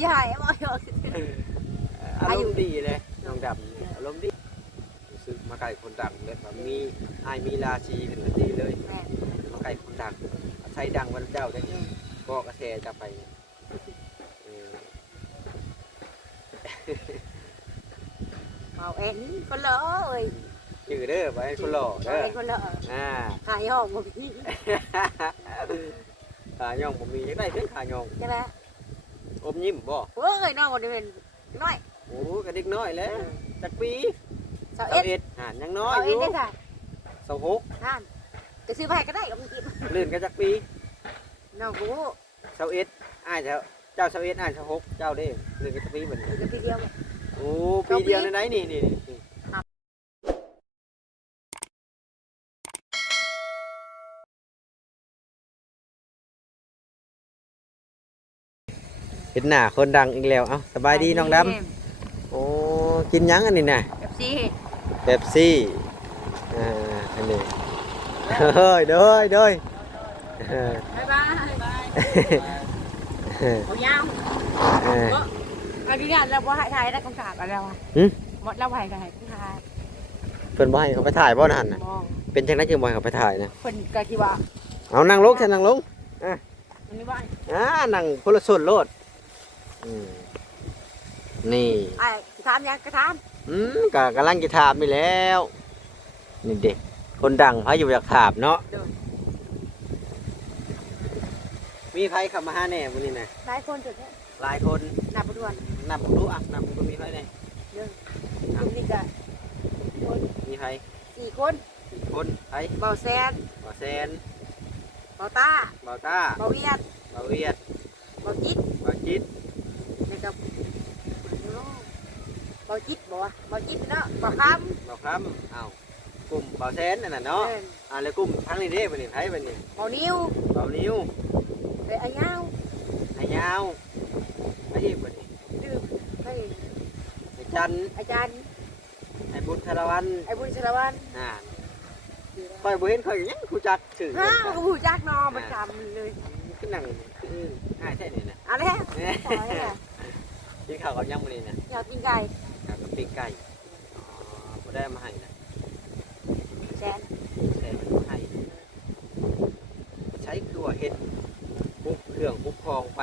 ใหญ่บ่หยอกอารมณ์ดีเลยน้องดำเนี่ยอารมณ์ดีรู้สึกมาไก่คนดังเลยแบบมีอายมีราชีขึ้นทันทีเลยแม่มาไก่คนดังใช้ดังวันเจ้าได้ก็กระแสจะไปเนี่ยเออเอาเอ็นคนละเอ้ยจือเด้อไปให้คนหล่อเอาเด้อเอ็นคนละอ่า ขายห้องบ่มีขาย่องผมมียังได้เพิ่งขาย่องใช่ไหม อมยิ้มบ่เอ้ยน้องบ่ได้เป็นน้อยโอ้กระดิกน้อยแล้วจักปีสาวเสาเอ็ดเอ็ดอ่านยังน้อยเอาอเอ็นยู่ได้ค่ะเสาหกนั่นจะซื้อไปก็ได้กับมึงกินลื่นกันจักปีน้องกูเสาเอ็ดอ่านเจ้าเจ้าเสาเอ็ดอ่านเสาหกเจ้าเด้ลื่นกันจักปีเหมือนคือทีเดียวโอ้ปีเดียวในไหนนี่นี่นี่ เห็นหน้าคนดังอีกแล้วเอ้าสบายดีน้องดำโอ้กินหยังอันนี้น่ะกับซี่เป๊ปซี่อ่าอันนี้เฮ้ยเด้อยเด้อยเออบ๊ายบายบายเอายาวเอออันนี้เนี่ยเราบ่ให้ถ่ายได้กำกับอะไรวะหึหมดเราให้ถ่ายกำกับเพิ่นบ่ให้เขาไปถ่ายบ่นั่นน่ะมองเป็นจังได๋จึงบ่ให้เขาไปถ่ายนะคนก็คิดว่าเอานั่งลงแค่นั่งลงมันไม่ว่าอ่านั่งคนละส่วนโลด อืมนี่ไอ้ถามยังก็ถามอืมก็กำลังจะถามนี่แล้วนี่เด็ก คนดังพาอยู่อยากถามเนาะเดินมีไผเข้ามาหาแหน่มื้อนี้น่ะหลายคนจุดนี้หลายคนนับประดวนนับบ่รู้อะนับบ่มีไผแน่เดินกลุ่มนี้ก็คนมีไผสี่คนกี่คนไผเบาแซนบ่แซนเบาต้าบ่ตาเบาเวียดบ่เวียดเบาจิตบ่จิต นี่ก็เบาจิตบ่วะเบาจิตเนาะเบาคบ่คำเอ้ากลุ่มบ่แซนนั่นน่ะำเนาะเดินอ่าแล้วกลุ่มทั้งนี้เด้บัดนี้ไผบัดนี้เบานิ้วบ่นิ้วเฮ้ยไอ้ยาวไอ้ยาวไอ้อีกบัดนี้ดื่มเฮ้ยไอ้จันทร์อาจารย์ไอ้บุญธารวันไอ้บุญชลวันอ่าค่อยบ่เห็นค่อยยังรู้จักชื่อฮะก็ผู้จักนอประจำเลยคือนั่งคืออ้ายใช่นี่นะเอะไรฮะต่อเลยอะ กินข้าวกับยังมื้อนี้นะอยากกินไก่ข้าวกับปิ้งไก่อ๋อบ่ได้มาให้นะแซนแต่มันบ่ให้ใช้ตัวเฮ็ดปุ๊บเครื่องปุ๊บคองไป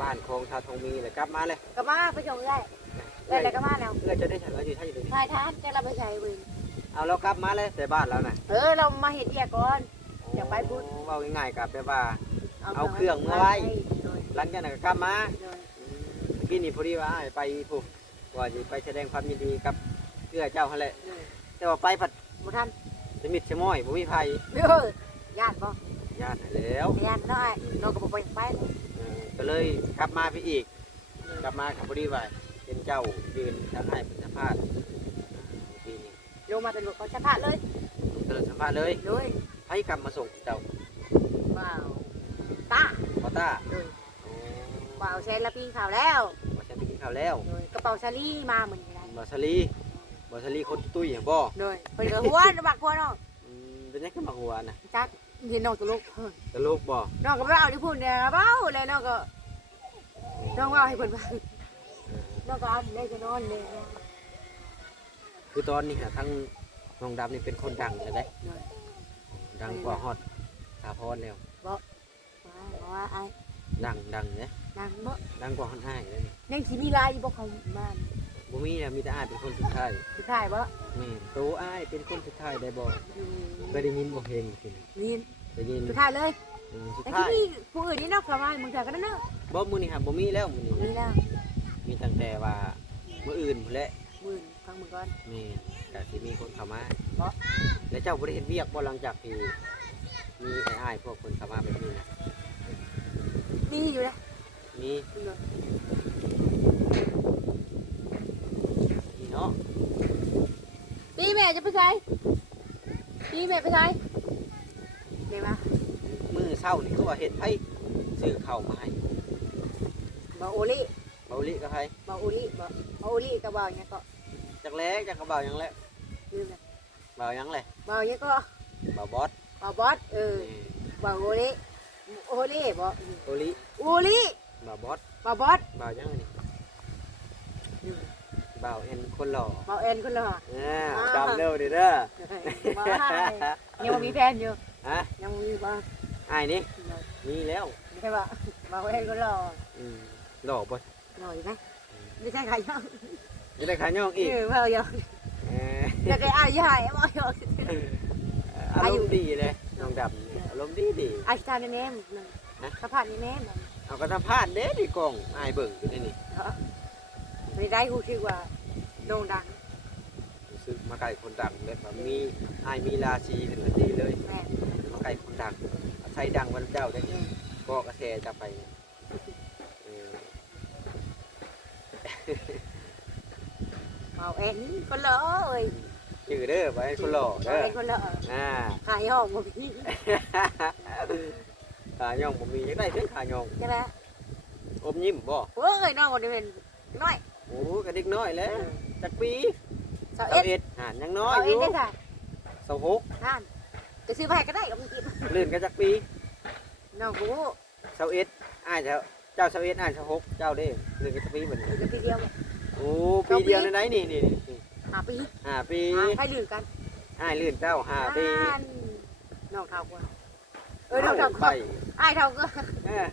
บ้านของทาทองมีแล้วกลับมาเลยก็มาไปชมได้ได้แล้วก็มาแล้วเพื่อจะได้ฉันว่าอยู่ท่าอยู่ตรงนี้ทายทานจะเราไปใช้เวินเอาเรากลับมาเลยแต่บ้านแล้วนะเออเรามาเห็ดเดียก่อน อยากไปพุทธโเอาง่ายๆกับแบบว่า เอาเครื่องมาไว้ หลังจากนั้นก็กลับมาอืมเมื่อกี้นี่พอดีว่าอ้ายไปผูกว่าจะไปแสดงความยินดีกับเพื่อเจ้าเขาแหละ แต่ว่าไปผัดบุท่านสมิดชะม้อยบ่มีไผเด้อญาติบ่ญาติแล้วญาติน้อยน้องก็บอกไปไปเออก็เลยกลับมาพี่อีก กลับมากับพอดีว่าเป็นเจ้ายืนทางให้เป็นสัมภาษณ์ปีนี้ลงมาตำรวจเขาจะพาเลยก็เลยสัมภาษณ์เลยด้วยให้กลับมาส่งเจ้าว้าวตา พอต้าด้วย โอ้ว้าวแซนละปีนข่าวแล้วว่าฉันไปกินข้าวแล้วด้วยกระเป๋าชาลี่มาเหมือนกันบอสลีบอสลีคนตุ้ยอย่างบ่ด้วยเพิ่นก็หัวบักหัวน้องอืมเป็นยังไงมาหัวนะจักเห็นน้องตลกตลกบ่น้องก็ไม่เอาที่พูดเนี่ยเบ้าเลยน้องก็น้องว่าให้เพิ่นฟังน้องก็อันได้จะนอนเลยคือตอนนี้ฮะทั้งน้องดำนี่เป็นคนดังเลยเด้ดังกว่าฮอตสาพรแล้วว่าว่าไอ้ดังดังเนี่ย นางบ่ดังกว่าฮอนอ้ายเลยนี่ยังสิมีลายอยู่บ่เขาบ้านบ่มีนะมีแต่อ้ายเป็นคนสุดท้ายสุดท้ายบ่แม่นโตอ้ายเป็นคนสุดท้ายได้บ่อืมเคยได้ยินบ่เพลงจริงนี่ได้ยินสุดท้ายเลยอืมสุดแต่ท้าที่ยนี่ผู้อื่นนี่เนาะเขาว่ามึงเถอะก็ได้เนาะบ่มื้อนี้ฮะบ่มีแล้วมื้อนี้มีแล้วมีตั้งแต่ว่ามื้ออื่นพุ่นแหละ หมื่นฟังมึงก่อนแม่นก็สิมีคนเข้ามาบ่ แล้วเจ้าบ่ได้เฮ็ดเวียกบ่หลังจากที่มีไอ้อ้ายพวกคนเข้ามาแบบนี้นะมีอยู่นะ มีมีอยู่มีเนาะปีแม่จะไปใช้ปีแม่ไปใช้เดี๋ยวมามื้อเช้านี่คือว่าเฮ็ดไผซื้อข้าวมาให้บ่โอลิเบาลิกับไผบ่โอลิบ่โอลิก็บ่เนี่ยก็จักแลจักกระเบาหยังแหละลืมนะเบาหยังแหละบ่เนี่ยก็เบาบอสบ่บอสเออบ่โอลิโอลิบ่โอลิ โอลิเบาบอสบ่าวบอสบ่าวยังนี่บ่าวเอ็นคนหล่อบ่าวเอ็นคนละอ่าจำเร็วดิเด้อบ่ยังบ่มีแฟนอยู่ฮะยังบ่มีบ่อ้ายนี่มีแล้วใช่ป่ะบ่าวเอ็นคนละอืมหล่อบ่หน่อยไหมไม่ใช่ใครย่องยังได้ขายย่องอีกเออบ่าวย่องเออจะได้อายใหญ่บ่าวย่องอารมณ์ดีเลยน้องดำนี่อารมณ์ดีดีอาชาในเนมสะพานในเนม เอากระทำพลาดเด้ดีกล้องอ้ายเบิ่งอยู่ในนี่ไม่ได้ฮู้ชื่อว่าโด่งดังรู้สึกมาไก่คนดังเลยแบบมีอ้ายมีราชีถึงทันทีเลยแม่มาไก่คนดังใช้ดังวันเจ้าได้ก็กระแสจะไปเนี่ยเออบ่าวเอ็นคนละเอ้ยชื่อเด้อไปคนหล่อบ่าวเด้อเอ็นคนละอ่า ขายห้องบ่มี ขาย่องผมมียังได้เส้นขาย่องใช่ไหมอมยิ้มบ่เอ้ยน้องบ่ได้เป็นน้อยโอ้กระดิกน้อยแล้วจักปีสาวเสาเอ็ดเอ็ดอ่านยังน้อยสาวอเอ็ดยู่ได้ค่ะเสาหกนั่นจะซื้อไปก็ได้กับมึงกินลื่นกันจักปีน้องกูเสาเอ็ดอ่านเจ้าเจ้าเสาเอ็ดอ่านเสาหกเจ้าเด้ลื่นกันจักปีเหมือนอยู่กันทีเดียวโอ้ปีเดียวในไหนนี่นี่นี่หาปีห้าปีหาให้ลืมกันอ้ายลื่นเจ้าห้าปีนั่นน้องเท่ากว่า เออน้องเท่าไปก็อ้ายเท่าก็เออ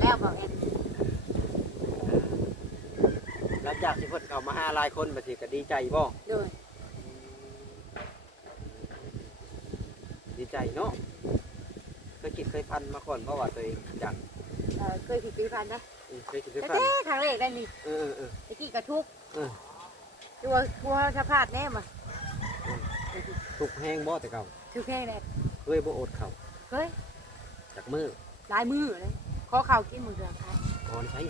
แล้วบอกเอ็นหลังจากที่เพิ่นเข้ามาหาหลายคนบัดนี้ก็ดีใจบ่ด้วยดีใจเนาะเคยคิดเคยพันมาก่อนเพราะว่าตัวเองจักเออเคยผิดปีพันนะอืมเคยคิดเคยแต่พันเต้ทางเลขได้นี่เออเออตะกี้กระทุกเออตัวตัวสะพาดแน่มาทุกแห้งบ่แต่เก่าถือแค่ไหน เคยบ่อดข้าวเฮ้ยจากมือหลายมือเลยขอข้าวกินมือเดียวครับก่อนใช้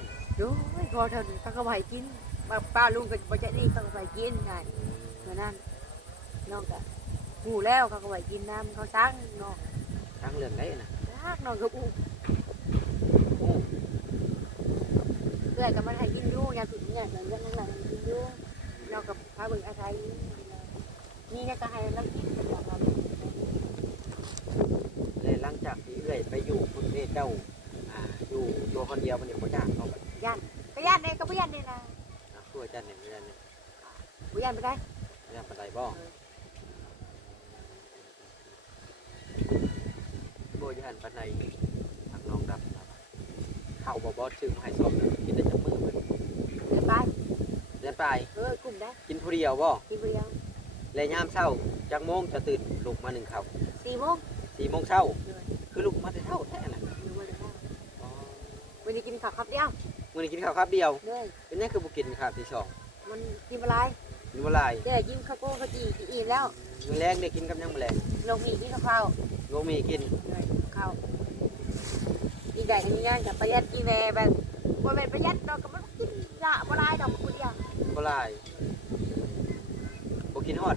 ดูพอเธอตั้งกระไหวกินป้าป้าลุงก็บ่จะนี่ตั้งกระไหวกินไงเมื่อนั้นน้องก็หูแล้วเขาก็ไหวกินน้ำเขาสั่งน้องทั้งเรื่องได้นะรักน้องก็อู้โอ้เพื่อนก็มันให้กินอยู่ยามถึงเนี่ยเหมือนเรื่องนั้นแหละกินอยู่น้องกับพาเบิ่งอาศัยนี่เนี่ยก็ให้เรากินกันอย่างเรา เลยหลังจากที่เอื้อยไปอยู่คุณเด้เจ้าอ่าอยู่ตัวคนเดียวมันเดี๋ยวบ่ยากเนาะบัดย่านก็ย่านเนี่ยก็บ่ย่านเนี่ยนะอะช่วยจันเนี่ยไม่ได้เนี่ยบ่ย่านไปได้ไม่ได้ปานใดบ่บ่ยานปานใดทางน้องดับครับเข้าบ่บ่ชื่อมาให้สอบเลยกินได้จักมื้อเพิ่นเดินไปเดือนปลายเออกลุ่มได้กินผู้เดียวบ่กินผู้เดียวและยามเช้าจักโมงจะตื่นลุกมาหนึ่งข้าวสี่โมง4โมงเช้าเดินคือลุกมาแต่เช้าแท้น่ะอยู่วันละวันนี้กินข้าวครับเดียวมื้อนี้กินข้าวครับเดียว เลยเป็นหยังคือบ่กินครับที่สองมันกินอะไรกินบ่หลายเดี๋ยวกินข้าวโพดข้าวจี่กินอิ่มแล้วมื้อแรงได้กินกับหยังมื้อแรงลงมีกินข้าวโลมีกินเลยข้าวกินได้อันนี้งานกับประหยัดกินแม่แบบบ่แม่นประหยัดดอกก็มันกินละบ่ได้ดอกคนเดียวบ่หลายบ่กินฮอด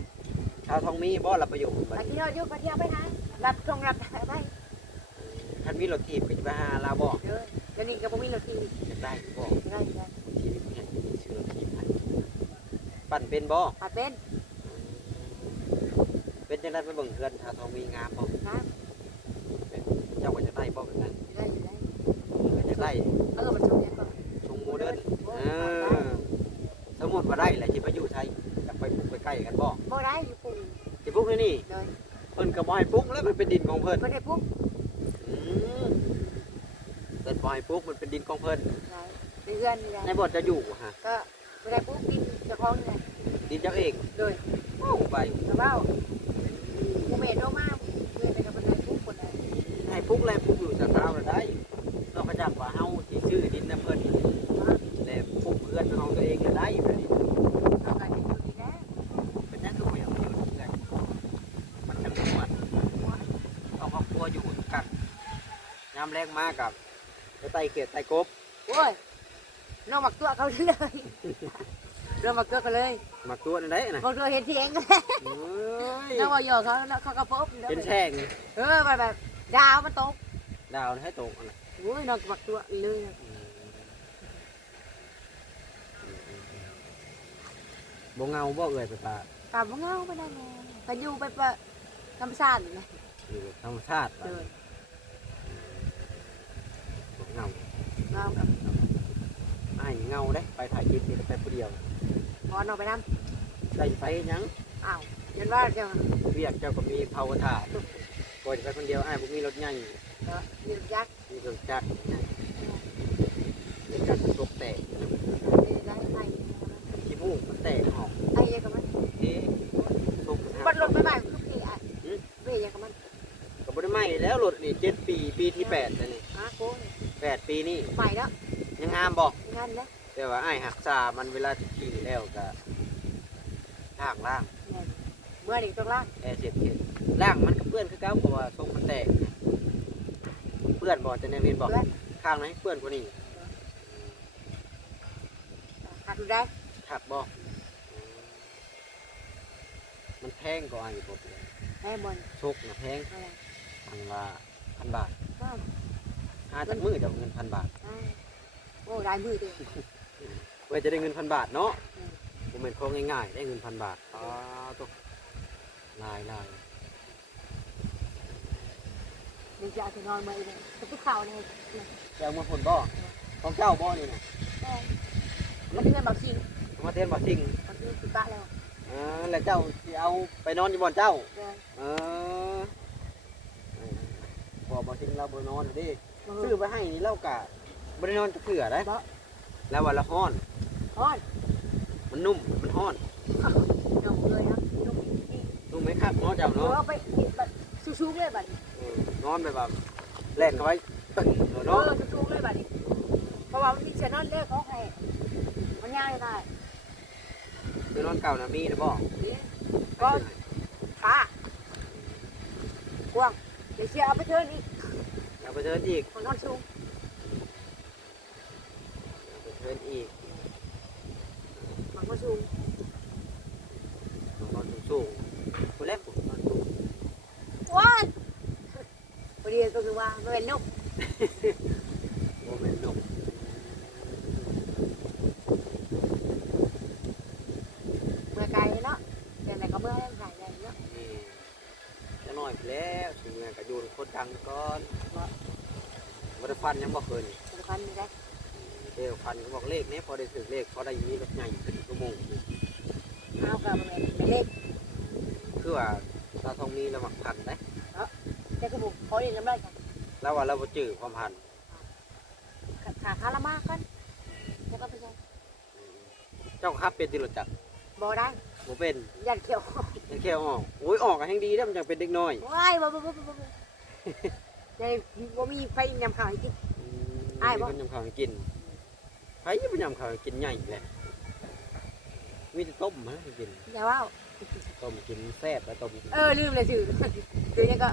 ชาวทองมีบ่รับประโยชน์บัดไปนี้เที่ยวอยู่ไปเที่ยวไปหา รับทงรับไปคันมีรถถีบก็จะไปหาลาวบ่เด้อเดี๋ยวนี้ก็บ่มีรถทีอยากได้บ่ได้ได้ชีวิตเนี่ยชื่อรถถีบให้ปั่นเป็นบ่ปาเป็นเป็นจังได๋ไปเบิ่งเพื่อนชาวทองมีงามบ่นะเจ้าก็จะได้บ่แบบนั้นได้ได้ก็จะได้เออมันชมยังก่อนชงโมเดิร์นโอ้เออสมมุติว่าได้แหละสิไปอยู่ไทยอยากไปปลูกไปใกล้กันบ่บ่ได้อยู่ปุ่มสิปลูกนี่นี่เลย เพิ่นก็บ่ให้ปลูกแล้วมันเป็นดินของเพิ่นบ่ได้ปุ๊บอืมเพิ่นบ่ให้ปลูกมันเป็นดินของเพิ่นได้เดือนนี่แหละในบ่อนจะอยู่ฮะก็บ่ได้ปุ๊บกินเจ้าของนี่แหละดินเจ้าเองเลยโอ้ไปกระเบ้ากูเมดโนมาเมื่อไปกับบันไดปุ๊บคนใดให้ปลูกแล้วปลูกอยู่สะเท้าน่ะได้นอกจากว่าเฮาสิซื้อดินนํเพิ่นแล้วปลูกเพื่อนเฮาตัวเองก็ได้แบบนี้ ทำงานเป็นอยู่ดีนะ เป็นยังคือบ่อยากไปอยู่เพื่อนมันจังม่วนเอาครอบครัวอยู่กันยาม แรงมากับไปไต่เกียดไต่กบโอ้ยน้องหมักตัวเขาเลยน้องหมักตัวเขาเลยมาตัวนั่นได้น่ะบางตัวเห็นเทียงเอ้ยน้องว่าหยอกเขาเขากระปุ๊บเป็นแช่งเออแบบแบบดาวมันตก ดาวให้ตกน่ะโอ้ยน้องหมักตัวเลยบ่เงาบ่เอ่ยไปปะกลับมาเงาไปได้ไงไปอยู่ไปปะธรรมชาติไงอยู่กับธรรมชาติ เดินบ่เงาเงากับเงาได้ไปถ่ายคลิปนี่ไปผู้เดียวพอนเอาไปน้ได้ไปเฮ็ดหยังำอ้าวยันว่าเจ้าเรียกเจ้าก็มีเผาถ่านก่อนจะไปคนเดียวอ้ายบ่มีรถใหญ่ก็ยืมยักษ์มีเครื่องจักรเครื่องจักรตกแตกได้ไอ้ขี้มูกมันแตกออกไอ้ยังกับมันเอ๊ะตกบัดรถไม่ไหวทุกทีอะเว้ยยังกับมันก็บ่ได้ไหม้แล้วรถนี่เจ็ดปีปีที่แปดแล้วนี่ฮะโก้ย แปดปีนี่ใหม่แล้วยังงามบ่งั้นนะแต่ว่าอ้ายหักษามันเวลาขี่แล้วก็ล่างล่างเมื่อหนึ่งตรงล่างแอร์เสร็จเสร็จล่างมันก็เปื้อนคือเก่าเพราะว่าทรงมันแตกเปื้อนบ่จะในเวียนบอกข้างไหนเปื้อนกว่านี้หักดูได้ขับบ่มันแพงกว่าอีกบ่เลยแม่บอลโชคนะแพงอะไรทางว่าพันบาทว้าว หาจากมือจะเอาเงินพันบาทโอ้ได้มือเดียวเพื่อจะได้เงินพันบาทเนาะผมเป็นของง่ายๆได้เงินพันบาทอ๋อตัวลายลายเดี๋ยวจะเอาไปนอนมาเองจะไปข่าวเลยแจ้วมาผลบ่ของเจ้าบ่นี่นะมันเป็นแบบชิงเอามาเทนบ่สิ่งมันคือสุตะแล้วอ่าแล้วเจ้าสิเอาไปนอนอยู่บ่อนเจ้าเออเออพอบ่สิ่งเราบ่นอนเดิ ซื้อไปให้นี่เรากะบ่ได้นอนจะเผื่อได้แล้ววันละฮ้อน ฮอนมันนุ่ม มันฮ้อนนมเลยครับนมนี่นุ่มไหมครับเนาะเจ้าเดี๋ยวเนาะเอาไปแบบชูๆเลยบัดนี้เออนอนไปแบบแล่นเข้าไว้ตึ้งเอเนาะอชูๆเลยบัดนี้เพราะว่ามันมีเชนนอนเลิกเขาให้มันง่ายได้คือนอนเก่านะมีนะบ่ก็ป้ากว้างเดี๋ยวเชียร์เอาไปเทิร์นอีก เอาไปเทินอีกคนนอนสูงเอาไปเทินอีกมันก็สูงนอนสูงๆคนแรกผมนอนสูงว้ายพอดีก็คือว่ามันเป็นนก โมเป็นนก เมื่อไกลเนาะเดี๋ยวไหนก็เมื่อได้ถ่ายได้เนาะ นี่จะน้อยไปแล้วถึงแม้ก็โยนคนดังก่อนบ่ได้ ฟันยังบ่เคยนี่สำคัญมีได้เดี๋ยวฟันก็บอกเลขนี้พอได้ถึงเลขพอได้มีรถใหญ่ขึ้นชั่วโมงเอากับมันเป็นเลขคือว่าตาทองมีระหว่างพันได้แต่ก็บุกเขาเรียนน้ำลายกันแล้วว่าเราบ่จื้อความพันขาคาละมากกันแล้วก็ไปใช้เจ้าขับเป็นติรถจักรบอได้บ่เป็นยันเขียวยังแค่ออกโอ้ยออกก็แห่งดีแล้วมันจังเป็นเด็กน้อยว้ายบ่บ่บ่บ่บ่ เดี๋ยวบ่มีไฟยำข้าวให้กิน อ้ายบ่มีคนยำข้าวให้กินใครจะไปยำข้าวให้กินใหญ่เลยมีแต่ต้มฮะให้กินอย่าว้าวต้มกินแซ่บแล้วต้มกินเออลืมเลยชื่อคือยังก็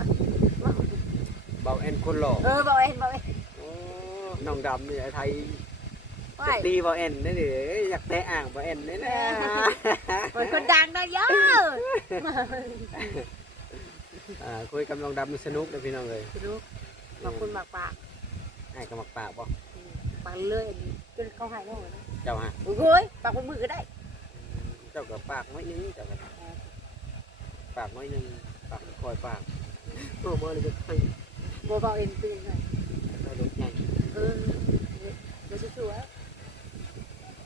เบาแอนคนหล่อเออบอกเองบอกเองโอ้น้องดำนี่ไอ้ไทยว้าจะยตีเบาแอนนี่เด้ออยากแตะอ่างเบาแอนนี่นะเหมือนคนดังนะเยอะ อ่าคุยกับน้องดำสนุกเลยพี่น้องเลยรู้บางคนหมากปากไอ้กระมักปากบ่ปากเลยจนเขาหายแน่เลยเจ้าฮะโอ้ยปากบนมือก็ได้ เจ้ากับปากน้อยนึงเจ้ากับปากน้อยนึงปากคอยปากโอ้มาเลยจะให้โบบอกเองเป็นยังไงเราดกใหญ่เออเดี๋ยวช่วย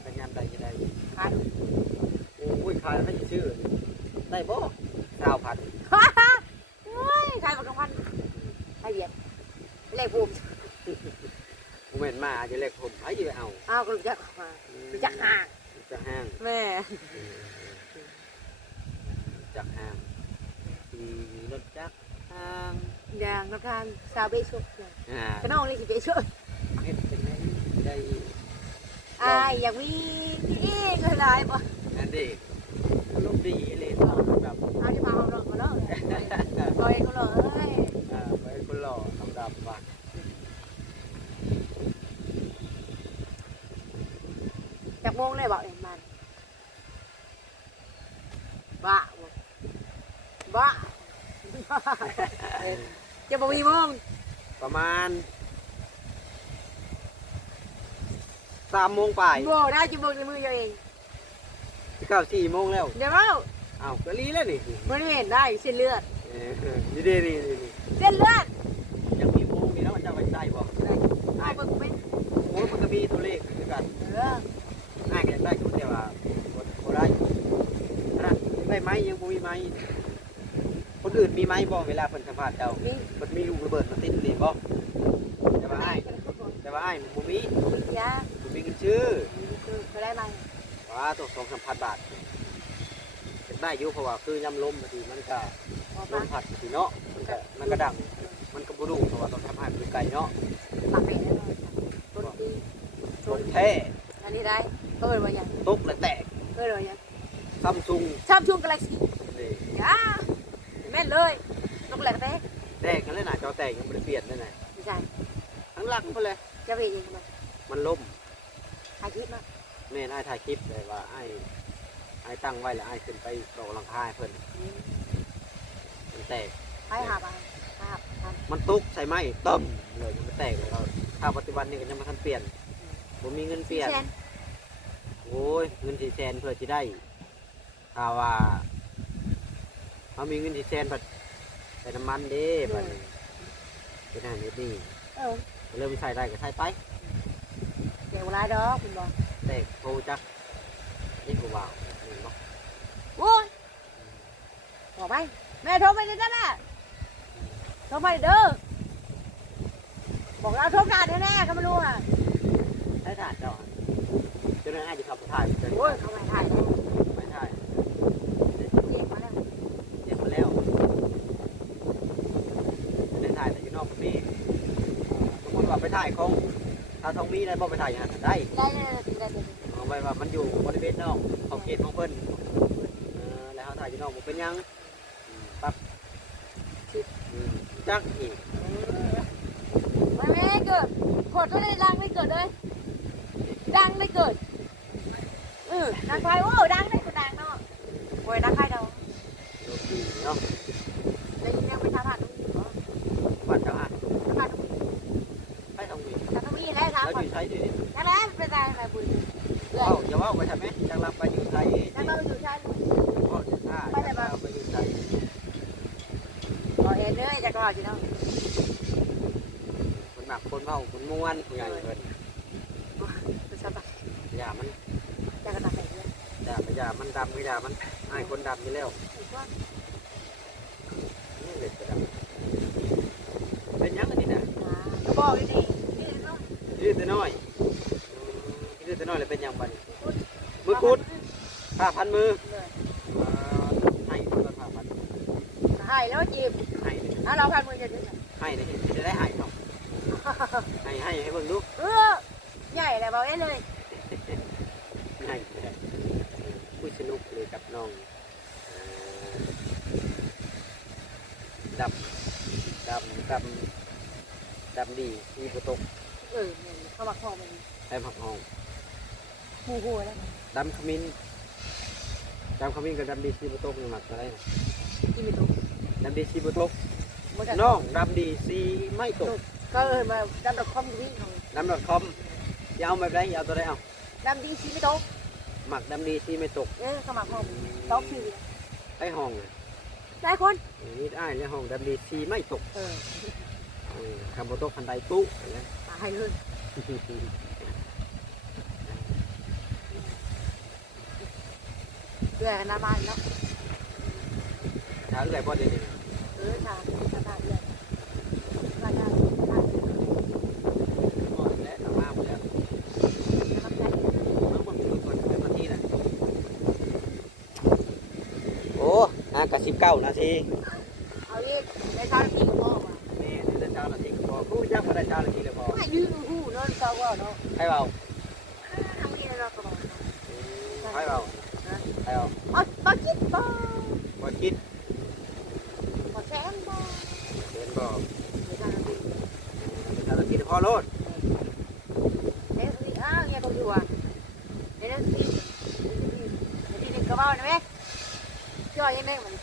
เป็นงานใดจะได้ขาดูโอ้ยขายแล้วไม่ชื่อได้บ่สาวพัน โอ้ยขายปากกำพันไอเดีย เลขภูมิผมเห็นมาจะเล็กผมไอ้จะเอาอ้าวก็รู้จักมารู้จักห่างจะห้างแม่จากห้างมีรถจักรห้างอย่างนักทางซาเบชกอ่ากระน้องนี่สิเบชกเฮ็ดเป็นไงได้อายอยากมีอีกก็ได้ปะอันนี้ลูกดีเลยตอนแบบเอาจะมาเอาดอกมาแล้วเอาเองก็เลยเอ้ยอ่าไปคนหล่อทำดำว่ะ จากโมงเลยบอกเองมันบ้าบ้าจะบอกมีโมงประมาณสามโมงป่ายบอกได้จะบอกในมือเองเข้าสี่โมงแล้วเดี๋ยวเราอ้าวก็รีแล้วนี่ไม่ได้เห็นได้เส้นเลือดเออนี่ดีนี่นี่นี่เส้นเลือดยังมีโมงนี่แล้วมันจะไปได้บ่เอาไปกูเป็นโอ้ยมันก็มีตัวเลขคือกันเอออ้ายก็อยากได้อยู่แต่ว่าบ่ได้ขนาดได้ไหมยังบ่มีไหมคนอื่นมีไหมบ่เวลาเพิ่นสัมภาษณ์เจ้ามี เพิ่นมีลูกระเบิดมาติดนี่บ่แต่ว่าอ้ายแต่ว่าอ้ายมันบ่มีมียาบ่มีเงินชื่อคือเขาได้ไหมว่าตัว2-3,000บาทอยากได้อยู่เพราะว่าคือยามลมบางทีมันก็ออลมามพัดบางทีเนาะมันก็มันก็ดังมันก็บ่รู้เพราะว่าต้องทำให้มันไกลเนาะปากแม่ได้เลยต้นปีต้นแท้อันนี้ได้ เปิดมาอย่างตกและแตกเปิดมาอย่างซัมซุงชอบช่วงกาแล็กซี่นี่จ้าแม่นเลยนกแหลกแท้แตกกันเลยน่ะจอแตกยังบ่ได้เปลี่ยนเลยน่ะไม่ใช่ทั้งหลังพุ่นเลยจะไปยังไงมันล่มอาชีพมาแม่นอ้ายถ่ายคลิปเลยว่าอ้ายอ้ายตั้งไว้แล้วอ้ายขึ้นไปต่อหลังคาให้เพิ่นมันแตก ไปหาไปหาทมันตุกใส่ไหมต้มเลยมันแตกเลยเราถ้าปัจจุบันนี้ก็ยังไม่ทันเปลี่ยนผมมีเงินำเปลี่ยนแสน โอ้ยเงินสี่แสนเพื่อจะได้ถ้าว่าเขามีเงินสี่แสนบัดใส่น้ำมันเด้บัดนี้เป็นอาหารนิดนี่เออเริ่มใส่ได้ก็ใส่ไปเดี๋ยวไรดอกคุณบอกแตกโทจักนี่กูว่าวเห็นบ่โอ้ยบอกไปแม่โทรไปเลยจ้ะแม่โทรไปเด้อบอกเราโทรการแน่ๆก็ไม่รู้อะได้ถ่ายเจ้า อะจนนั้นอาจจะขับถ่ายไปโอ้ยเขาไม่ถ่ายเลยไม่ถ่ายเย็นมาแล้วเจ็บมาแล้วได้ถ่ายแต่อยู่นอกมันมีสมมติว่าไปถ่ายของถ้าทองมีได้บ่ไปถ่ายอย่างนั้นได้ได้ได้ได้ได้เอาไว้ว่ามันอยู่บริเวณนอกเขาเขตของเพิ่นเออแล้วเขาถ่ายอยู่นอกมันเป็นหยังอืมปั๊บอืมจักอีกไม่ไม่เกิดขดตัวนี้ดังไม่เกิดเลย ดังไม่เกิดเออดังไฟโอ้ดังได้ก็ดังเนาะโอ้ยดังไฟเดาโอเคเนาะเลยยังไม่ทำผ่านตรงนี้เหรอบ้านเจ้าอะทำผ่านตรงนี้ไปทางนี้ทำตรงนี้แล้วครับแล้วอยู่ไทยดินั่นแหละเป็นไรอะไรบุญเรื่อเอ้ายอย่าว่าไปทำไหมจังรับไปอยู่ไทยนั่นเราอยู่ชาติพ่อจะฆ่าจะพาไปอยู่ไทยขอเอ็นเลยจะกรออยู่เนาะคนหนักคนเมาคนม้วนผู้ใหญ่เพิ่นเป็นสบายอ ย่ามันจะกระตักไปเลยอย่าไปอย่ามันดำไม่อย่ามันไอ้ายคนดำอยู่แล้วอีกว่านี่เด็ดกระดำเป็นหยังอันนี้นะบอกดีดีนี่เนาะยืดแต่น้อยยืดแต่น้อยเลยเป็นหยังบัดนี้มือกุดผ้าพันมือเลยอ่าให้คนละผ้าพันให้แล้วจีบให้นี่ถ้าเราพันมือจะได้ให้นี่จะได้ให้เนาะให้ให้ให้เบิ่งดูเออใหญ่เลยบอกเอ็นเลย ให้คุย สนุกเลยกับน้องอ่าดำดำดำดำดีมีประตกเออเข้ามาคอมันได้ผักหองหูหูแล้วดำขมิ้นดำขมิ้นกับดำดีซีประตกนี่หมักอะไรนะกินไม่ถูกดำดีซีประตกมันจะน้องดำดีซีไม่ตกก็เออมาดำดอกคอมวิ่งของดำดอทคอมอย่าเอาแบบไรอย่าเอาตัวใดเอา ดำดีซีไม่ตก หมักดำดีซีไม่ตกเออเข้ามาคอมตกคือไอ้ห้องน่ะหลายคน นี่อ้ายในห้องดำดีซีไม่ตกเออเออคำว่าตกคันใดตู้อย่างเงี้ยตายเลยเดือหน้าบ้านเนาะถ้าเอื่อยบ่เดี๋ยวนี้เออทางทางทางเดือทางทาง ก่อนแล้วทำมาหมดแล้ว ทาง แล้วมันมีคนเป็นนาทีน่ะโอ้ห่างกับสิบ เก้านาทีเอาอีกในทางที่พ่อมานี่ได้เช้านาทีก็พอผู้ยักษ์มาได้เช้านาทีก็พอไม่ยืนหูเนาะเขาว่าเนาะให้เบาทางนี้เราก็บอกให้เบาให้เบาอ๋อบ่คิดบ่บ่คิดบ่แซงบ่เดินบ่ในทางที่เช้านาทีพอโลดเดี๋ยวสิอ้าวเนี่ยก็อยู่อะเดี๋ยวสิเดี๋ยวนี่ก็เว้านะแม่จ่อยยังไงมัน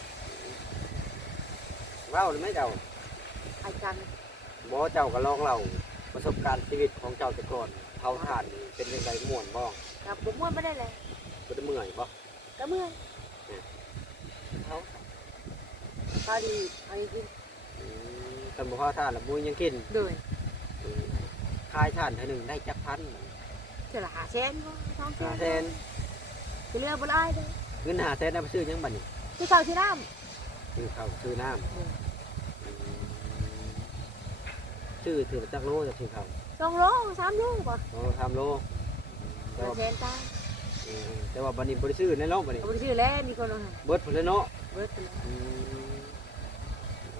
เว้าหรือไม่เจ้าอาจารย์บ่เจ้าก็ลองเล่าประสบการณ์ชีวิตของเจ้าแต่ก่อนเท่าทานนี่เป็นยังไงม่วนบ่กับผมม่วนไม่ได้เลยบ่ได้เมื่อยบ่ก็เมื่อยเท่าพอดีเอาอีกทีอืมตำบ่พอทานละมุยยังกินเลยอืมขายทานเท่านึงได้จักพันเทจะละหาเซนบ่ท้องเซหานแสนจะเรือบ่ได้เด้อเงินหาแสนเอาไปซื้อหยังบัดนี้ที่เขาที่น้ ซื้อข้าวซื้อน้ำำซื้อถือจักโลจะซื้อข้าวสองโลสามโลบ่โอ้ทำโลแต่ว่าเซนตายเออแต่ว่าบัดนี้บ่ได้ซื้อในโลกบัดนี้เขาบ่ได้ชื่อแล้วมีคนเอาให้เบิดพุ่นเลยเนาะเบิดไปแล้วอืม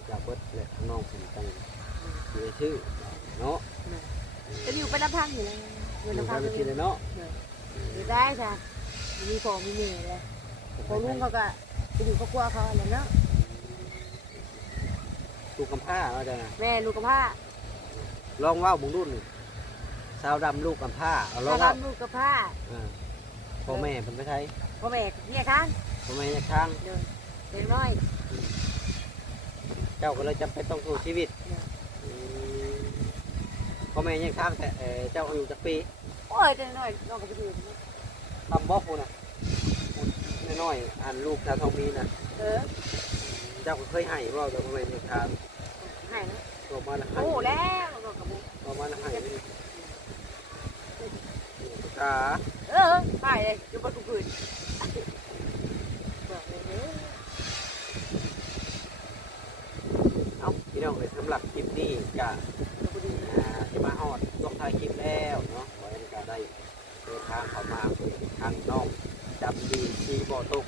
อยากเบิดเลยข้างนอกผมต้องสิได้ซื้อเนาะจะอยู่ไปน้ำพังอยู่แล้วอยู่อยู่น้ำไปพังไปกินเลยเนาะอยู่ได้จ้ะมีพ่อมีแม่เลยพอลุงเขาก็ไปอยู่ครอบครัวเขาอะไรเนาะ ลูกกำพร้าว่าจังไงแม่ลูกกับผ้าลองเว้าบุงรุ่นนี่สาวดำลูกกำพร้าเอาลองถ้าเว้าทำลูกกับผ้าอ่าพ่อแม่เพิ่นไปใช้พ่อแม่เนี่ยข้างพ่อแม่อยากข้าง เดินเด็กน้อย เจ้าก็เลยจำเป็นต้องสู้ชีวิตเดินอืมพ่อแม่ยังข้างแต่เอ่อเจ้าอายุจักปีโอ้ยเด็กน้อยน้องก็ไปดูทำบ่พูน่ะน้อยๆอันลูกชาวทองมีน่ะเออ เจ้าก็เคยให้บ่แต่พ่อแม่ยังข้างให้นะตัวมาละให้โอ้แล้วน้องกับบุตัวมาละให้นี่ขาเออไปเลยอยู่บนกุญบอกเลยเด้อเอาพี่น้องเลยสำหรับคลิปนี้ก็อยู่บนกุญอ่าที่มาฮอดต้องถ่ายคลิปแล้วเนาะขอให้ก็ได้เดินทางเข้ามาทางน้องดำดีชีบ่อตก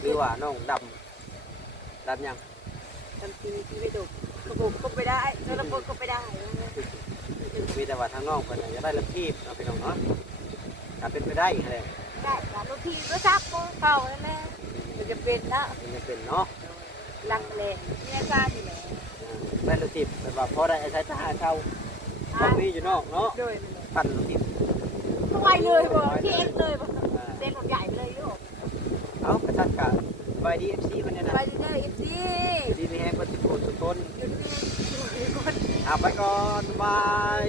หรือว่าน้องดำ ดำยังทำทีที่ไม่ถูกกระปุกก็ไปได้แล้วระบบก็ไปได้มีแต่ว่าทางน้องเพิ่นน่ะจะได้รับทีบเนาะพี่น้องเนาะถ้าเป็นไปได้อะไรได้แล้วรถทีก็ซับเก่าแล้วแหละมันจะเป็นนะมันจะเป็นเนาะลังเลยมีอาการอยู่แล้วอ่าได้รับทีบแบบว่าพอได้ใช้ทหารเช่าบางทีอยู่นอกเนาะโดยปั่นรับทีบทำไมเลยบ่ที่เอ็กเลยบ่ อ่า เซ็นรถใหญ่ไปเลยลูก เอากระชัดกะ บายดีเอฟซีคนเนี้นะไปเรื่อยๆเอฟซีดีมีแห้งก็สิบโคนสุดต้นอยู่ที่นี่อยู่ที่คนเอาไปก่อนบาย